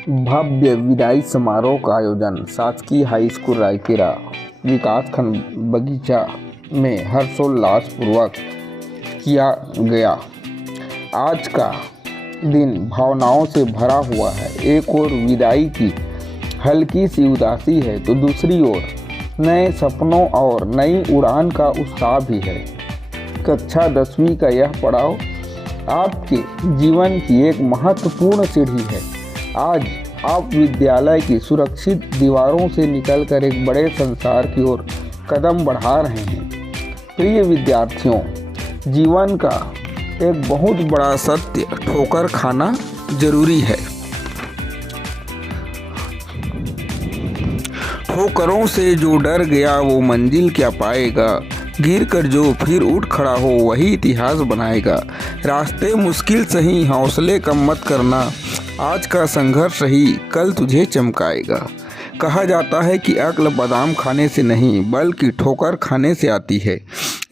भव्य विदाई समारोह का आयोजन शासकीय हाई स्कूल रायकेला विकासखंड बगीचा में हर्षोल्लास पूर्वक किया गया। आज का दिन भावनाओं से भरा हुआ है। एक ओर विदाई की हल्की सी उदासी है तो दूसरी ओर नए सपनों और नई उड़ान का उत्साह भी है। कक्षा 10वीं का यह पड़ाव आपके जीवन की एक महत्वपूर्ण सीढ़ी है। आज आप विद्यालय की सुरक्षित दीवारों से निकलकर एक बड़े संसार की ओर कदम बढ़ा रहे हैं। प्रिय विद्यार्थियों, जीवन का एक बहुत बड़ा सत्य ठोकर खाना जरूरी है। ठोकरों से जो डर गया वो मंजिल क्या पाएगा, गिर कर जो फिर उठ खड़ा हो वही इतिहास बनाएगा। रास्ते मुश्किल सही, हौसले कम मत करना, आज का संघर्ष ही कल तुझे चमकाएगा। कहा जाता है कि अक्ल बादाम खाने से नहीं बल्कि ठोकर खाने से आती है।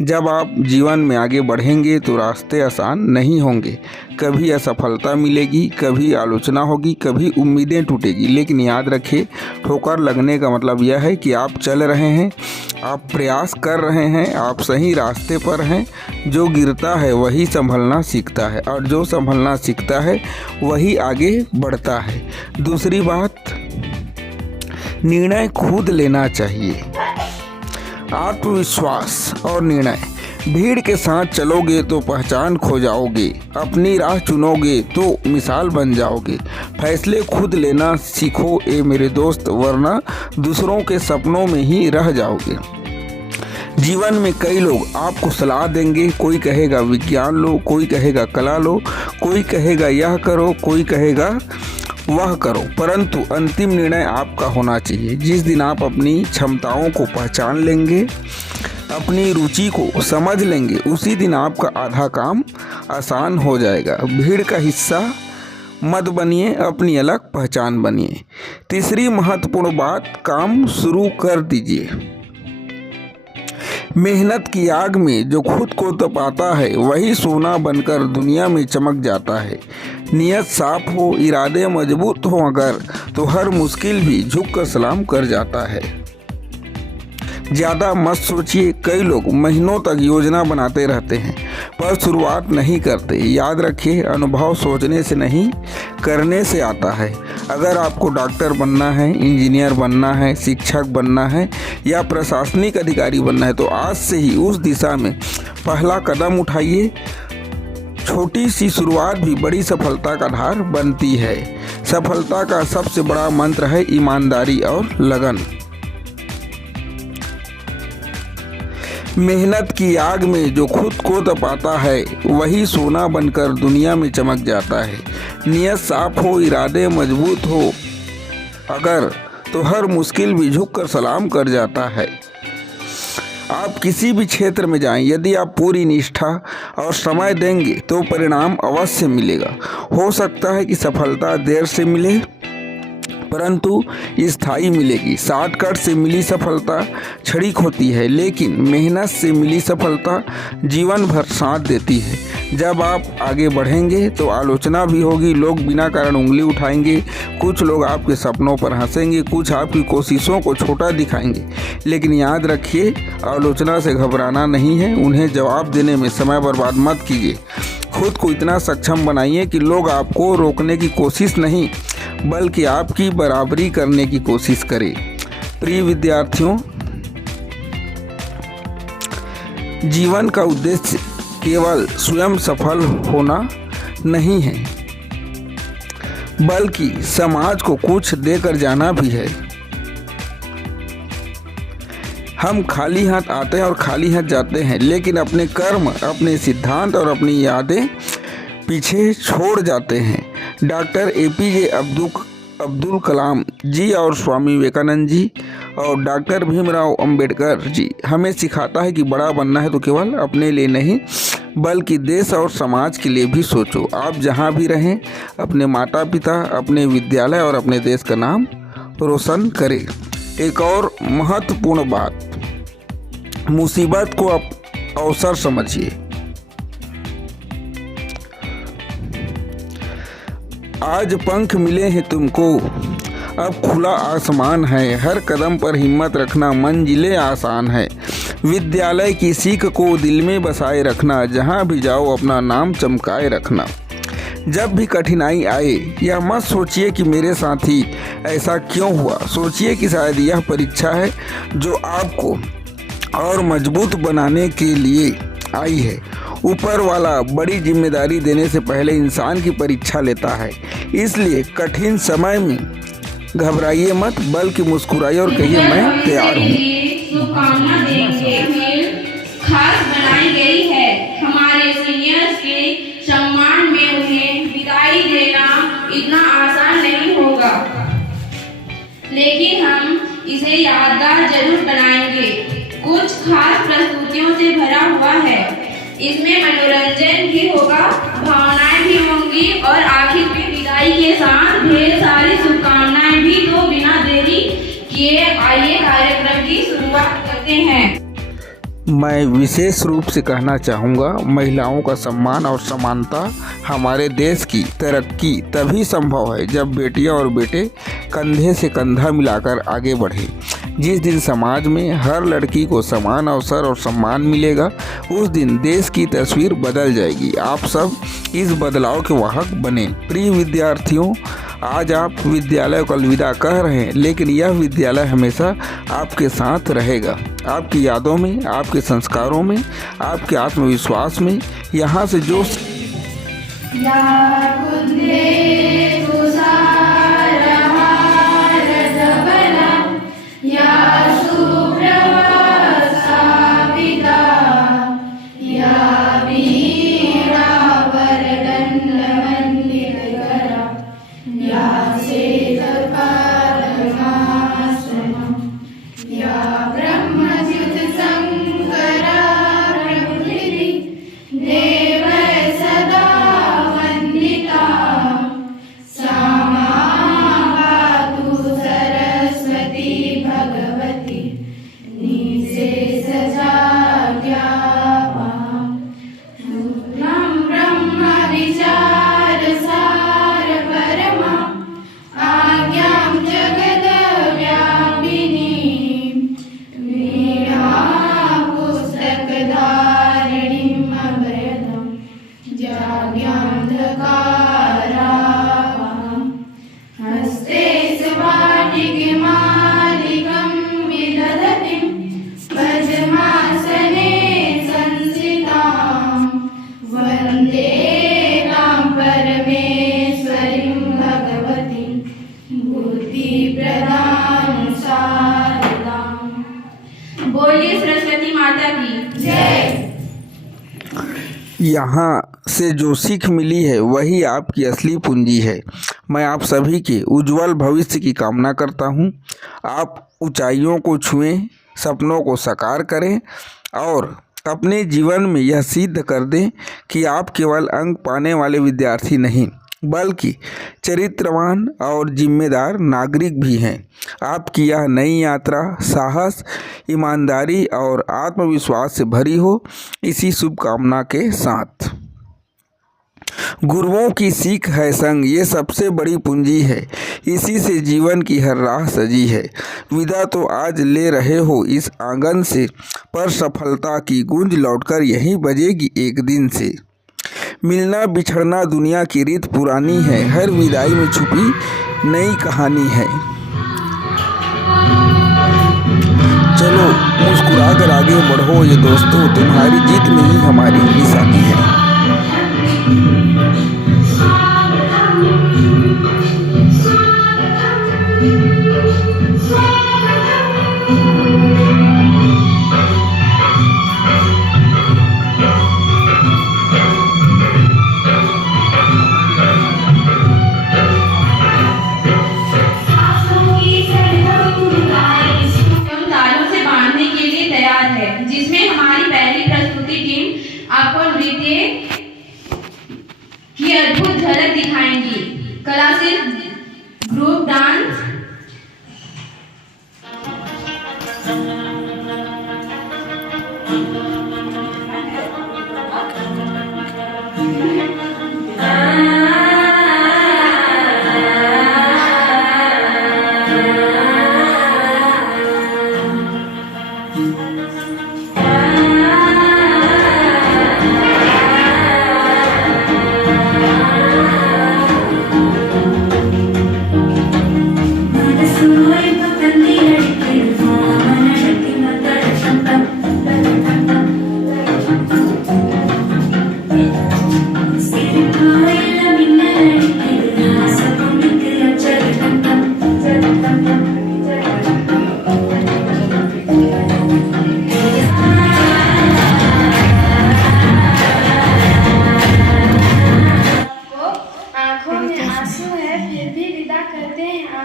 जब आप जीवन में आगे बढ़ेंगे तो रास्ते आसान नहीं होंगे। कभी असफलता मिलेगी, कभी आलोचना होगी, कभी उम्मीदें टूटेगी, लेकिन याद रखिए, ठोकर लगने का मतलब यह है कि आप चल रहे हैं, आप प्रयास कर रहे हैं, आप सही रास्ते पर हैं। जो गिरता है वही संभलना सीखता है और जो संभलना सीखता है वही आगे बढ़ता है। दूसरी बात, निर्णय खुद लेना चाहिए। आत्मविश्वास और निर्णय। भीड़ के साथ चलोगे तो पहचान खो जाओगे, अपनी राह चुनोगे तो मिसाल बन जाओगे। फैसले खुद लेना सीखो ए मेरे दोस्त, वरना दूसरों के सपनों में ही रह जाओगे। जीवन में कई लोग आपको सलाह देंगे। कोई कहेगा विज्ञान लो, कोई कहेगा कला लो, कोई कहेगा यह करो, कोई कहेगा वह करो, परंतु अंतिम निर्णय आपका होना चाहिए। जिस दिन आप अपनी क्षमताओं को पहचान लेंगे, अपनी रुचि को समझ लेंगे, उसी दिन आपका आधा काम आसान हो जाएगा। भीड़ का हिस्सा मत बनिए, अपनी अलग पहचान बनिए। तीसरी महत्वपूर्ण बात, काम शुरू कर दीजिए। मेहनत की आग में जो खुद को तपाता है वही सोना बनकर दुनिया में चमक जाता है। नियत साफ हो, इरादे मजबूत हो अगर, तो हर मुश्किल भी झुककर सलाम कर जाता है। ज़्यादा मत सोचिए। कई लोग महीनों तक योजना बनाते रहते हैं पर शुरुआत नहीं करते। याद रखिए, अनुभव सोचने से नहीं करने से आता है। अगर आपको डॉक्टर बनना है, इंजीनियर बनना है, शिक्षक बनना है या प्रशासनिक अधिकारी बनना है तो आज से ही उस दिशा में पहला कदम उठाइए। छोटी सी शुरुआत भी बड़ी सफलता का आधार बनती है। सफलता का सबसे बड़ा मंत्र है ईमानदारी और लगन। मेहनत की आग में जो खुद को तपाता है वही सोना बनकर दुनिया में चमक जाता है। नियत साफ हो, इरादे मजबूत हो अगर, तो हर मुश्किल भी झुककर सलाम कर जाता है। आप किसी भी क्षेत्र में जाएं, यदि आप पूरी निष्ठा और समय देंगे तो परिणाम अवश्य मिलेगा। हो सकता है कि सफलता देर से मिले परंतु स्थायी मिलेगी। शॉर्टकट से मिली सफलता क्षणिक होती है, लेकिन मेहनत से मिली सफलता जीवन भर साथ देती है। जब आप आगे बढ़ेंगे तो आलोचना भी होगी, लोग बिना कारण उंगली उठाएंगे। कुछ लोग आपके सपनों पर हंसेंगे, कुछ आपकी कोशिशों को छोटा दिखाएंगे, लेकिन याद रखिए, आलोचना से घबराना नहीं है। उन्हें जवाब देने में समय बर्बाद मत कीजिए। खुद को इतना सक्षम बनाइए कि लोग आपको रोकने की कोशिश नहीं बल्कि आपकी बराबरी करने की कोशिश करें। प्रिय विद्यार्थियों, जीवन का उद्देश्य केवल स्वयं सफल होना नहीं है बल्कि समाज को कुछ देकर जाना भी है। हम खाली हाथ आते हैं और खाली हाथ जाते हैं, लेकिन अपने कर्म, अपने सिद्धांत और अपनी यादें पीछे छोड़ जाते हैं। डॉक्टर APJ अब्दुल कलाम जी और स्वामी विवेकानंद जी और डॉक्टर भीमराव अंबेडकर जी हमें सिखाता है कि बड़ा बनना है तो केवल अपने लिए नहीं बल्कि देश और समाज के लिए भी सोचो। आप जहां भी रहें, अपने माता पिता, अपने विद्यालय और अपने देश का नाम रोशन करें। एक और महत्वपूर्ण बात, मुसीबत को आप अवसर समझिए। आज पंख मिले हैं तुमको, अब खुला आसमान है, हर कदम पर हिम्मत रखना, मंजिलें आसान है। विद्यालय की सीख को दिल में बसाए रखना, जहाँ भी जाओ अपना नाम चमकाए रखना। जब भी कठिनाई आए यह मत सोचिए कि मेरे साथी ऐसा क्यों हुआ, सोचिए कि शायद यह परीक्षा है जो आपको और मजबूत बनाने के लिए आई है। ऊपर वाला बड़ी जिम्मेदारी देने से पहले इंसान की परीक्षा लेता है, इसलिए कठिन समय में घबराइए मत, बल्कि मुस्कुराइए और कहिए मैं तैयार हूँ। शुभकामना देंगे खास बनाई गई है। हमारे सीनियर्स के सम्मान में उन्हें विदाई देना इतना आसान नहीं होगा, लेकिन हम इसे यादगार जरूर बनाएंगे। कुछ खास प्रस्तुतियों से भरा हुआ है, इसमें मनोरंजन भी होगा, भावनाएं भी होंगी और आखिर में विदाई के साथ ढेर सारी शुभकामनाएं भी। तो बिना देरी किए आइए कार्यक्रम की शुरुआत करते हैं। मैं विशेष रूप से कहना चाहूँगा, महिलाओं का सम्मान और समानता हमारे देश की तरक्की तभी संभव है जब बेटियां और बेटे कंधे से कंधा मिलाकर आगे बढ़े। जिस दिन समाज में हर लड़की को समान अवसर और सम्मान मिलेगा, उस दिन देश की तस्वीर बदल जाएगी। आप सब इस बदलाव के वाहक बने। प्रिय विद्यार्थियों, आज आप विद्यालय को अलविदा कह रहे हैं, लेकिन यह विद्यालय हमेशा आपके साथ रहेगा, आपकी यादों में, आपके संस्कारों में, आपके आत्मविश्वास में। यहाँ से जो बोलिए सरस्वती माता की जय। यहाँ से जो सीख मिली है वही आपकी असली पूंजी है। मैं आप सभी के उज्जवल भविष्य की कामना करता हूँ। आप ऊंचाइयों को छुएं, सपनों को साकार करें और अपने जीवन में यह सिद्ध कर दें कि आप केवल अंक पाने वाले विद्यार्थी नहीं, बल्कि चरित्रवान और जिम्मेदार नागरिक भी हैं। आपकी यह नई यात्रा साहस, ईमानदारी और आत्मविश्वास से भरी हो, इसी शुभकामना के साथ। गुरुओं की सीख है संग, ये सबसे बड़ी पूंजी है, इसी से जीवन की हर राह सजी है। विदा तो आज ले रहे हो इस आंगन से, पर सफलता की गूंज लौटकर यहीं बजेगी एक दिन से। मिलना बिछड़ना दुनिया की रीत पुरानी है, हर विदाई में छुपी नई कहानी है। चलो मुस्कुरा कर आगे बढ़ो ये दोस्तों, तुम्हारी जीत में ही हमारी निशानी है। जिसमें हमारी पहली प्रस्तुति टीम आपको नृत्य की अद्भुत झलक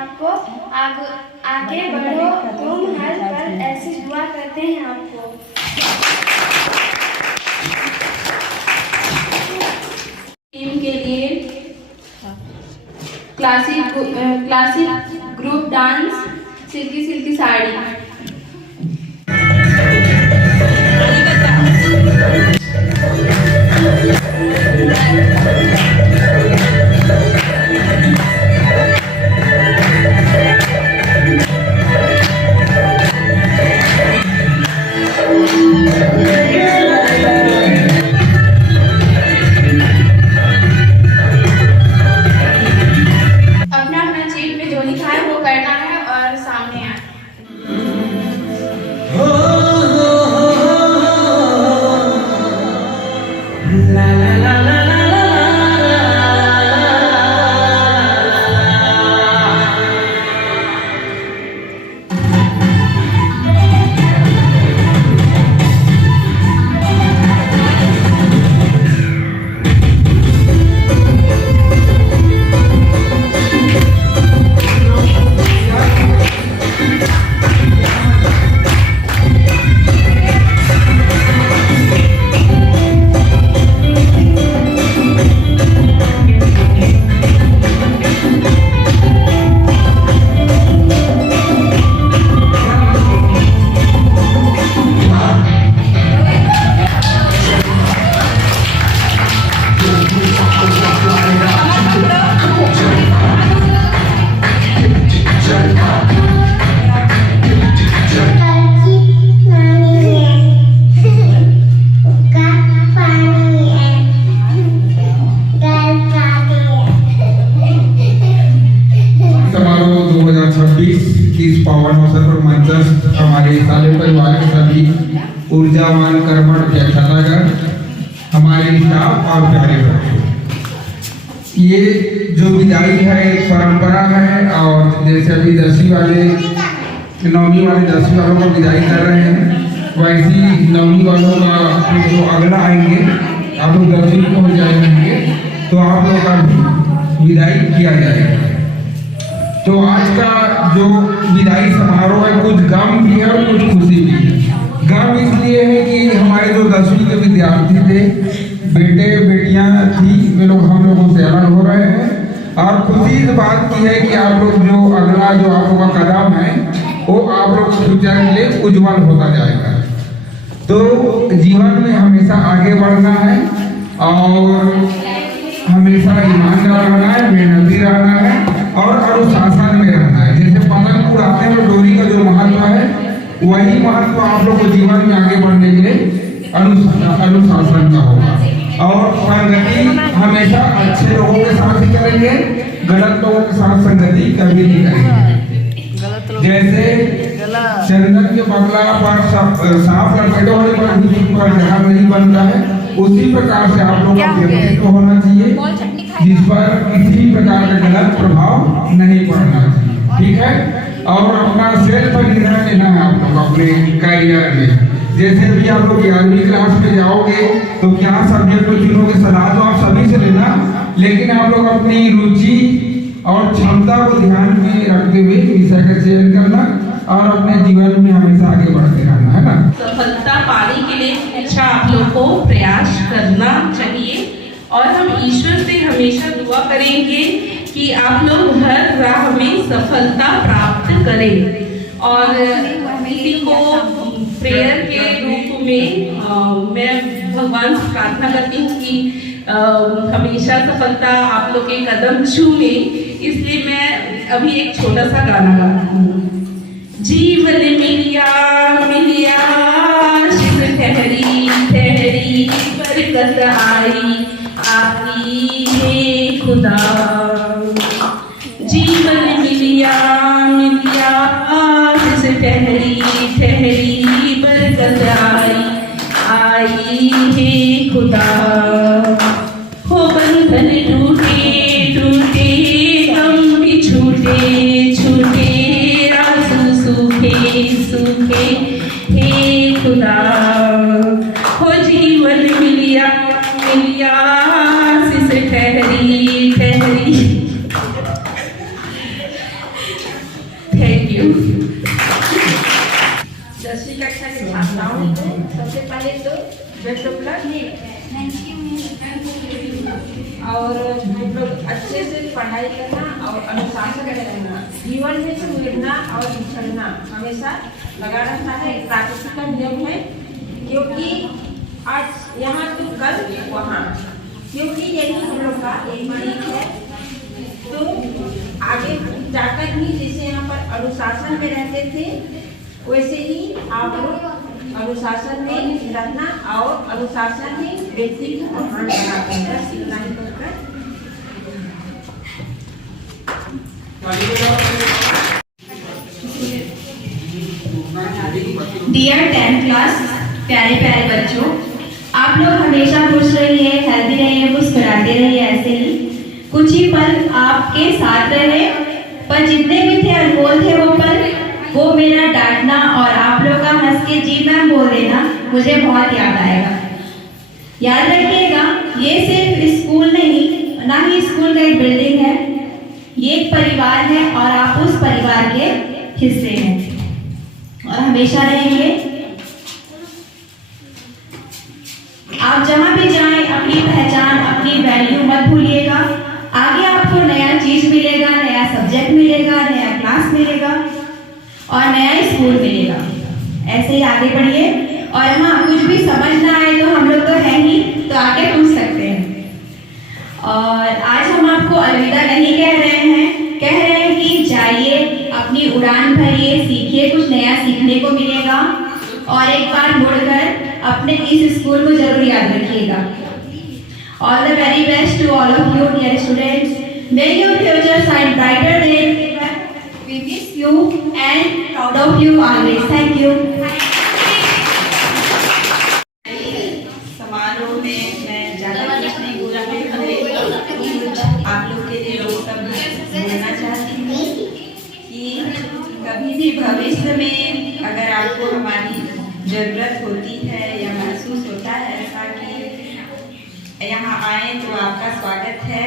आपको आगे बढ़ो, तुम हर पल ऐसी दुआ करते हैं आपको। टीम के लिए classic group dance silky silky sari. अपना अपना सीट पे जो लिखा है वो करना है और सामने आना। इस पावन अवसर पर मंचस्थ हमारे सारे परिवार के सभी ऊर्जावान कर्मठ व्याख्यातागण, हमारे स्टाफ और प्यारे बच्चों, ये जो विदाई है एक परंपरा है। और जैसे अभी 10वीं वाले 9वीं वाले 10वीं वालों को विदाई कर रहे हैं, वैसी 9वीं वालों का जो अगला आएंगे, आप लोग 10वीं को हो जाएंगे तो आप लोग का भी विदाई किया जाएगा। तो आज का जो विदाई समारोह है, कुछ गम भी है और कुछ खुशी भी है। गम इसलिए है कि हमारे जो 10वीं के विद्यार्थी थे, बेटे बेटियां थी, वे लोग हम लोगों से अलग हो रहे हैं। और खुशी इस बात की है कि आप लोग जो अगला जो आप लोगों का कदम है वो आप लोग फ्यूचर के लिए उज्जवल होता जाएगा। तो जीवन में हमेशा आगे बढ़ना है और हमेशा ईमानदार रहना है, मेहनती रहना है और अनुशासन में रहना है। जैसे पतंग उड़ाते में डोरी का जो महत्व है, वही महत्व आप लोग को जीवन में आगे बढ़ने के लिए अनुशासन का होगा। और संगति हमेशा अच्छे लोगों के साथ ही करेंगे, गलत लोगों के साथ संगति कभी नहीं करेंगे। जैसे चंदन के बगला पर सांप लपेटे होने पर जहाँ नहीं बनता है, उसी प्रकार से आप लोगों का व्यक्तित्व होना चाहिए जिस पर किसी प्रकार का गलत प्रभाव नहीं पड़ना चाहिए। ठीक है। और अपना सेल्फ निर्णय लेना है आप लोग अपने करियर में। जैसे भी आप लोग 11वीं क्लास में जाओगे तो क्या सब्जेक्ट को चुनोगे, सलाह तो आप सभी से लेना, लेकिन आप लोग अपनी रुचि और क्षमता को ध्यान में रखते हुए विषय का चयन करना और अपने जीवन में हमेशा आगे बढ़ते रहना है ना। सफलता पाने के लिए अच्छा आप लोग को प्रयास करना चाहिए और हम ईश्वर से हमेशा दुआ करेंगे कि आप लोग हर राह में सफलता प्राप्त करें। और इसी को प्रेयर के रूप में मैं भगवान से प्रार्थना करती हूँ कि हमेशा सफलता आप लोग के कदम छूए। इसलिए मैं अभी एक छोटा सा गाना गाती हूँ। जीवन मिलिया मिलिया शिव ठहरी ठहरी बरकत आई आई हे खुदा। जीवन मिलिया मिलिया शिव ठहरी ठहरी बरकत आई आई हे खुदा। हो बंधन टूटे टूटे गम भी छूटे छूटे सूखे सूखे हे खुदा। हो जीवन मिलिया मिलिया शिश ठहरी ठहरी यू। 10वीं कक्षा के छात्राओं को सबसे पहले तो बेस्ट ऑफ लक और हम लोग अच्छे से पढ़ाई करना और अनुशासन में रहना, जीवन में सुधरना और पिछड़ना हमेशा लगा रहता है, प्राकृतिक का नियम है। क्योंकि आज यहाँ तो कल वहाँ, क्योंकि यही हम लोग का एक मालिक है। तो आगे जाकर भी जैसे यहाँ पर अनुशासन में रहते थे वैसे ही आप लोग अनुशासन में रहना और अनुशासन में व्यक्ति को महान बनाते हैं। इतना ही कहकर डियर 10th क्लास प्यारे प्यारे बच्चों, आप लोग हमेशा खुश रहिए, हेल्दी रहिए, मुस्कुराते रहिए। ऐसे ही कुछ ही पल आपके साथ रहे, पर जितने भी थे अनमोल थे वो पल, वो मेरा डांटना और आप लोग का हंस के जी मैम बोल देना मुझे बहुत याद आएगा। याद रखिएगा, ये सिर्फ स्कूल नहीं, ना ही स्कूल का एक बिल्डिंग है, ये एक परिवार है और आप उस परिवार के हिस्से हैं और हमेशा रहेंगे। आप जहाँ भी जाएं अपनी पहचान, अपनी वैल्यू मत भूलिएगा। आगे आपको नया चीज मिलेगा, नया सब्जेक्ट मिलेगा, नया क्लास मिलेगा और नया स्कूल मिलेगा। ऐसे ही आगे बढ़िए और हाँ, कुछ भी समझ ना आए तो हम लोग तो हैं ही, तो आके पूछ सकते हैं। और आज हम आपको अलविदा नहीं कह रहे हैं, कह रहे हैं कि जाइए, अपनी उड़ान भरिए, सीखिए, कुछ नया सीखने को मिलेगा और एक बार मुड़कर अपने इस स्कूल को जरूर याद रखिएगा। All the very best to all of you dear students. May your future shine brighter than we miss you and proud of you always. Thank you. समारोह में मैं ज़्यादा कुछ नहीं बोल रही हूँ, आप लोग के लिए लोग सब बोलना चाहती हूँ कि कभी भी भविष्य में अगर आपको हमारी ज़रूरत होती है या महसूस होता है ऐसा कि यहाँ आए तो आपका स्वागत है।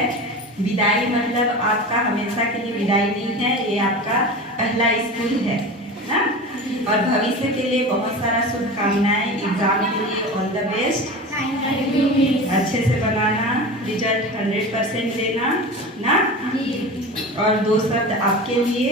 विदाई मतलब आपका हमेशा के लिए विदाई नहीं है, ये आपका पहला स्कूल है ना। और भविष्य के लिए बहुत सारा शुभकामनाएं, एग्जाम के लिए ऑल द बेस्ट, अच्छे से बनाना, रिजल्ट 100% देना ना। और दो शब्द आपके लिए,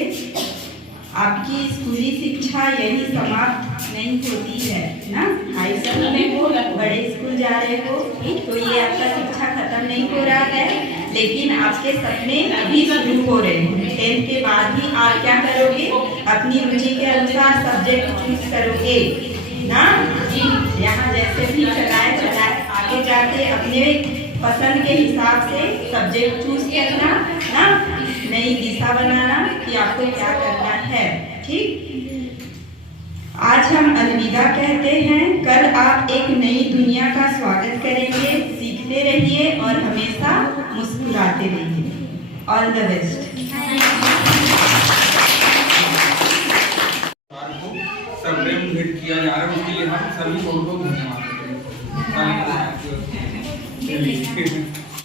आपकी स्कूली शिक्षा यही समाप्त नहीं होती है ना। हाई स्कूल में हो, बड़े स्कूल जा रहे हो तो ये आपका शिक्षा खत्म नहीं हो रहा है, लेकिन आपके सपने अभी शुरू हो रहे हैं। 10th के बाद ही आप क्या करोगे, अपनी रुचि के अनुसार सब्जेक्ट चूज करोगे ना। यहाँ जैसे भी चलाए आगे जाके अपने पसंद के हिसाब से सब्जेक्ट चूज करना ना, नई दिशा बनाना कि आपको क्या करना है। ठीक, आज हम अलविदा कहते हैं, कल आप एक नई दुनिया का स्वागत करेंगे। सीखते रहिए और हमेशा मुस्कुराते रहिए। All the best. सबरेम भेंट किया जा रहा है, उसके लिए हम सभी लोगों को धन्यवाद देते हैं।